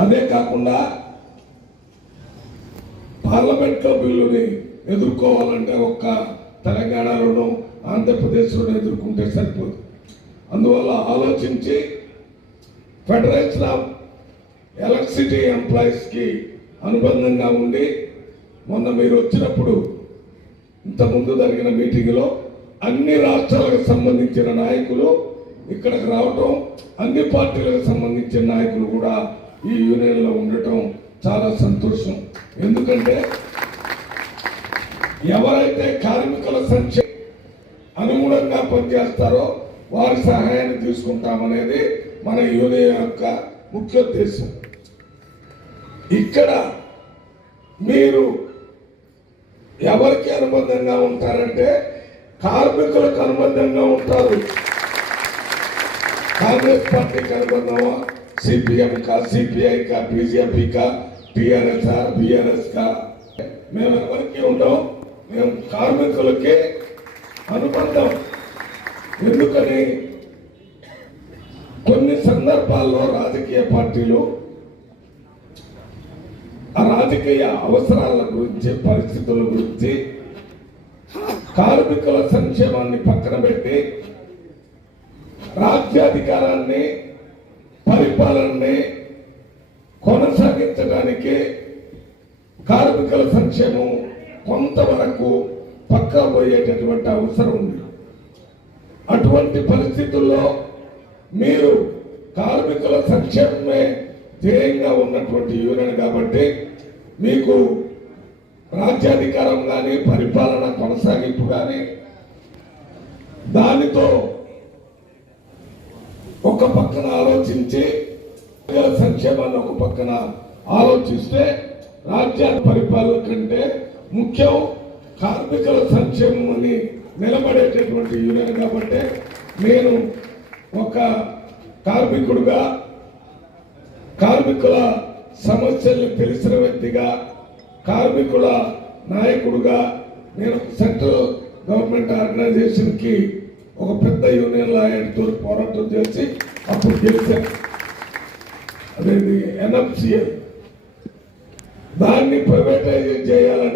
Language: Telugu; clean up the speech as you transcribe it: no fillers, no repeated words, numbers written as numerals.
అదే కాకుండా పార్లమెంట్లో బిల్లుని ఎదుర్కోవాలంటే ఒక్క తెలంగాణలోనూ ఆంధ్రప్రదేశ్లోనూ ఎదుర్కొంటే సరిపోదు. అందువల్ల ఆలోచించి ఫెడరేషన్ ఆఫ్ ఎలక్ట్రిసిటీ ఎంప్లాయీస్కి అనుబంధంగా ఉండి మొన్న మీరు వచ్చినప్పుడు ఇంతకుముందు జరిగిన మీటింగ్లో అన్ని రాష్ట్రాలకు సంబంధించిన నాయకులు ఇక్కడికి రావటం, అన్ని పార్టీలకు సంబంధించిన నాయకులు కూడా ఈ యూనియన్లో ఉండటం చాలా సంతోషం. ఎందుకంటే ఎవరైతే కార్మికుల సంక్షేమ అనుగుణంగా పనిచేస్తారో వారి సహాయాన్ని తీసుకుంటామనేది మన యూనియన్ యొక్క ముఖ్య ఉద్దేశం. ఇక్కడ మీరు ఎవరికి అనుబంధంగా ఉంటారంటే కార్మికులకు అనుబంధంగా ఉంటారు. కాంగ్రెస్ పార్టీకి అనుబంధమా, సిపిఎం కా, సిపిఐ కా, బీజేపీ కా, టిఆర్ఎస్ బిఆర్ఎస్ కా, మేము ఎవరికి ఉంటాం, మేము కార్మికులకే అనుబంధం. ఎందుకని కొన్ని సందర్భాల్లో రాజకీయ పార్టీలు ఆ రాజకీయ అవసరాల గురించి, పరిస్థితుల గురించి కార్మికుల సంక్షేమాన్ని పక్కన పెట్టి రాజ్యాధికారాన్ని, పరిపాలనని కొనసాగించడానికి కార్మికుల సంక్షేమం కొంతవరకు పక్కా పోయేటటువంటి అవసరం ఉంది. అటువంటి పరిస్థితుల్లో మీరు కార్మికుల సంక్షేమమే ధ్యేయంగా ఉన్నటువంటి యూనియన్ కాబట్టి మీకు రాజ్యాధికారం కానీ, పరిపాలన కొనసాగింపు కానీ దానితో ఒక పక్కన ఆలోచించి సంక్షేమాన్ని ఒక పక్కన ఆలోచిస్తే రాజ్యాంగ పరిపాలన కంటే ముఖ్యం కార్మికుల సంక్షేమం అని నిలబడేటటువంటి యూనియన్ కాబట్టి నేను ఒక కార్మికుడుగా, కార్మికుల సమస్యల్ని తెలిసిన వ్యక్తిగా, కార్మికుల నాయకుడుగా నేను సెంట్రల్ గవర్నమెంట్ ఆర్గనైజేషన్కి ఒక పెద్ద యూనియన్ లాయర్తో పోరాటం చేసి అప్పుడు గెలిచాను. అదేది NMCL, దాన్ని ప్రైవేటైజ్ చేయాలని